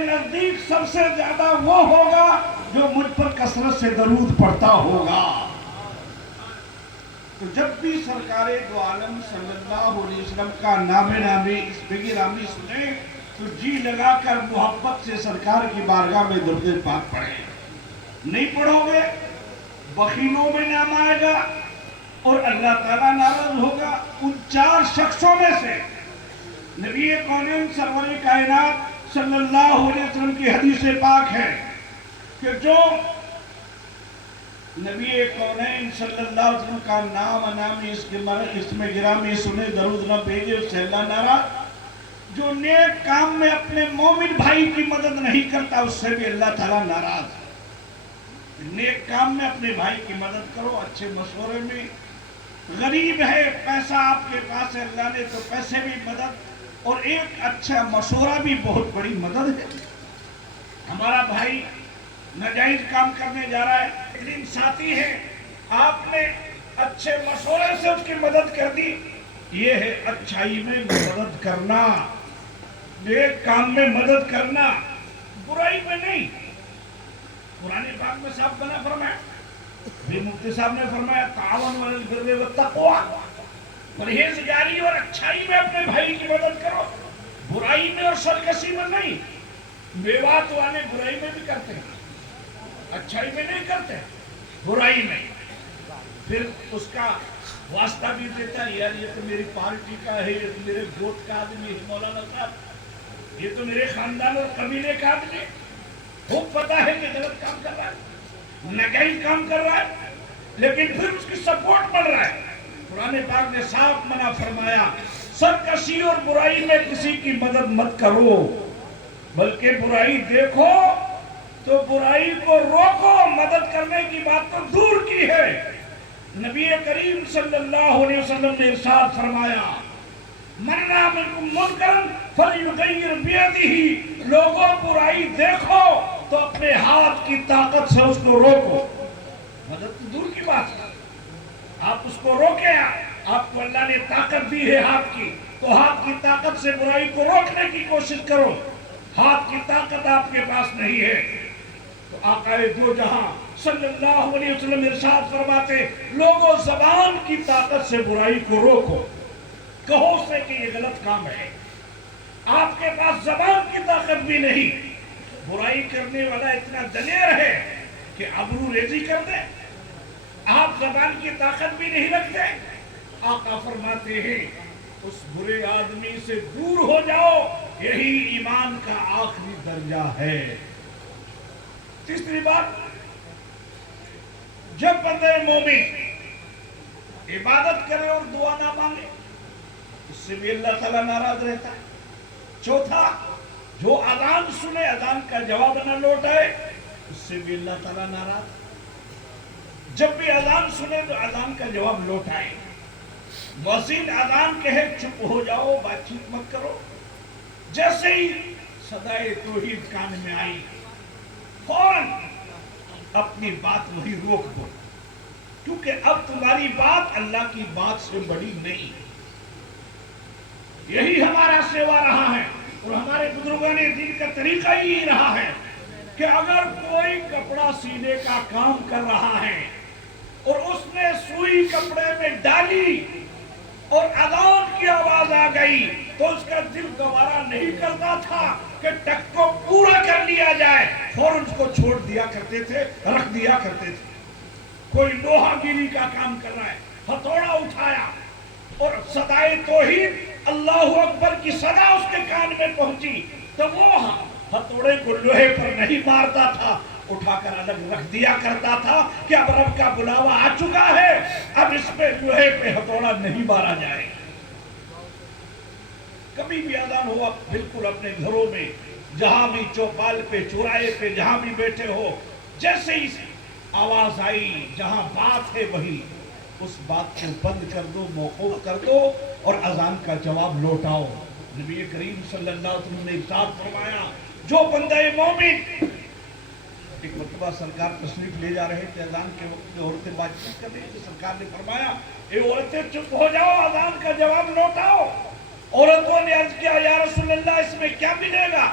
نزدیک سب سے زیادہ وہ ہوگا جو مجھ پر کثرت سے درود پڑھتا ہوگا۔ تو جب بھی سرکار دو عالم صلی اللہ علیہ وسلم کا نام نامی اسم گرامی سنیں تو جی لگا کر محبت سے سرکار کی بارگاہ میں درود پاک پڑھیں۔ نہیں پڑھو گے بخیلوں میں نام آئے گا اور اللہ تعالیٰ ناراض ہوگا۔ ان 4 شخصوں میں سے نبی کونین سرور کائنات صلی اللہ علیہ وسلم کی حدیث پاک ہے کہ جو نبی کونین صلی اللہ علیہ وسلم کا نام نامی اسم گرامی سنے درود نہ بھیجے اس سے اللہ ناراض۔ جو نیک کام میں اپنے مومن بھائی کی مدد نہیں کرتا اس سے بھی اللہ تعالیٰ ناراض۔ نیک کام میں اپنے بھائی کی مدد کرو، اچھے مشورے میں۔ غریب ہے، پیسہ آپ کے پاس ہے، اللہ نے تو پیسے بھی مدد، اور ایک اچھا مشورہ بھی بہت بڑی مدد ہے۔ ہمارا بھائی ناجائز کام کرنے جا رہا ہے، لیکن ساتھی ہے، آپ نے اچھے مشورے سے اس کی مدد کر دی، یہ ہے اچھائی میں مدد کرنا، نیک کام میں مدد کرنا، برائی میں نہیں۔ قرآن پاک میں صاحب بنا فرمایا، بھی مفتی صاحب نے فرمایا تعاون علی البر والتقوی، پرہیزگاری اور اچھائی میں اپنے بھائی کی مدد کرو، برائی میں اور سرکشی میں نہیں۔ میوات والے برائی میں بھی کرتے ہیں، اچھائی میں نہیں کرتے، برائی میں۔ پھر اس کا واسطہ بھی دیتا ہے، یار یہ تو میری پارٹی کا ہے، یہ تو میرے گوت کا آدمی ہے مولانا صاحب، یہ تو میرے خاندان اور قبیلے کا آدمی ہے، خوب پتا ہے کہ غلط کام کر رہا ہے، ناجائز کام کر رہا ہے، لیکن پھر اس کی سپورٹ بڑھ رہا ہے۔ قرآن پاک نے صاف منع فرمایا سرکشی اور برائی میں کسی کی مدد مت کرو، بلکہ برائی دیکھو تو برائی کو روکو، مدد کرنے کی بات تو دور کی ہے۔ نبی کریم صلی اللہ علیہ وسلم نے ارشاد فرمایا من رأى منکم منکرا فلیغیرہ بیدہ، لوگوں برائی دیکھو تو اپنے ہاتھ کی طاقت سے اس کو روکو، مدد تو دور کی بات ہے، آپ اس کو روکیں، آپ کو اللہ نے طاقت دی ہے ہاتھ کی، تو ہاتھ کی طاقت سے برائی کو روکنے کی کوشش کرو۔ ہاتھ کی طاقت آپ کے پاس نہیں ہے تو آقا دو جہاں صلی اللہ علیہ وسلم ارشاد فرماتے لوگوں زبان کی طاقت سے برائی کو روکو، کہو سے کہ یہ غلط کام ہے۔ آپ کے پاس زبان کی طاقت بھی نہیں، برائی کرنے والا اتنا دلیر ہے کہ ابرو ریزی کر دے، آپ زبان کی طاقت بھی نہیں رکھتے۔ آقا فرماتے ہیں اس برے آدمی سے دور ہو جاؤ، یہی ایمان کا آخری درجہ ہے۔ تیسری بات، جب بندہ مومن عبادت کرے اور دعا نہ مانگے اس سے بھی اللہ تعالیٰ ناراض رہتا ہے۔ چوتھا، جو اذان سنے اذان کا جواب نہ لوٹائے اس سے بھی اللہ تعالیٰ ناراض۔ جب بھی اذان سنے تو اذان کا جواب لوٹائے، مؤذن اذان کہے چپ ہو جاؤ، بات چیت مت کرو، جیسے ہی صدائے توحید کان میں آئی فوراً اپنی بات وہی روک دو، کیونکہ اب تمہاری بات اللہ کی بات سے بڑی نہیں۔ یہی ہمارا سیوا رہا ہے اور ہمارے بزرگان دین کا طریقہ ہی رہا ہے کہ اگر کوئی کپڑا سینے کا کام کر رہا ہے اور اس نے سوئی کپڑے میں ڈالی اور اذان کی آواز آ گئی تو اس کا دل گوارا نہیں کرتا تھا کہ ٹک کو پورا کر لیا جائے، فوراً اس کو چھوڑ دیا کرتے تھے، رکھ دیا کرتے تھے۔ کوئی لوہا گیری کا کام کر رہا ہے، ہتھوڑا اٹھایا اور صدائے توحید اللہ اکبر کی صدا اس کے کان میں پہنچی تو وہ ہتھوڑے کو لوہے پر نہیں مارتا تھا، اٹھا کر الگ رکھ دیا کرتا تھا کہ اب رب کا بلاوا آ چکا ہے، اب اس پہ لوہے پہ ہتھوڑا نہیں مارا جائے۔ کبھی بھی اذان ہوا بالکل اپنے گھروں میں، جہاں بھی چوپال پہ چوراہے پہ جہاں بھی بیٹھے ہو، جیسے ہی آواز آئی جہاں بات ہے وہی اس بات کو بند کر دو، موقوف کر دو اور اذان کا جواب لوٹاؤ۔ نبی کریم صلی اللہ علیہ وسلم نے ارشاد فرمایا جو بندہ مومن، ایک مرتبہ سرکار تشریف لے جا رہے تھے، اذان کے وقت میں عورتیں بات چیت کر رہی تھیں، سرکار نے فرمایا اے عورتیں چپ ہو جاؤ، اذان کا جواب لوٹاؤ۔ عورتوں نے عرض کیا یا رسول اللہ اس میں کیا ملے گا؟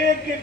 1-1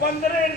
15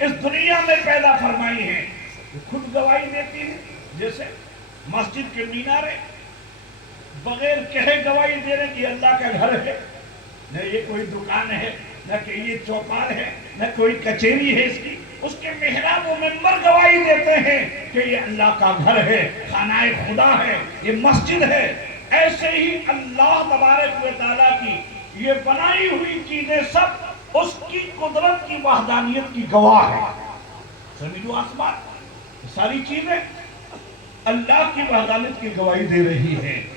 اس دنیا میں پیدا فرمائی ہیں خود گواہی دیتی ہیں. جیسے مسجد کے مینارے بغیر کہے گواہی دے رہے کہ یہ اللہ کا گھر ہے، نہ یہ کوئی دکان ہے، نہ کہ یہ چوپال ہے، نہ کوئی کچہری ہے اس کی. اس کے محراب و منبر گواہی دیتے ہیں کہ یہ اللہ کا گھر ہے، خانہ خدا ہے، یہ مسجد ہے. ایسے ہی اللہ تبارک و تعالیٰ کی یہ بنائی ہوئی چیزیں سب اس کی قدرت کی وحدانیت کی گواہ ہے. زمین و آسمان ساری چیزیں اللہ کی وحدانیت کی گواہی دے رہی ہیں.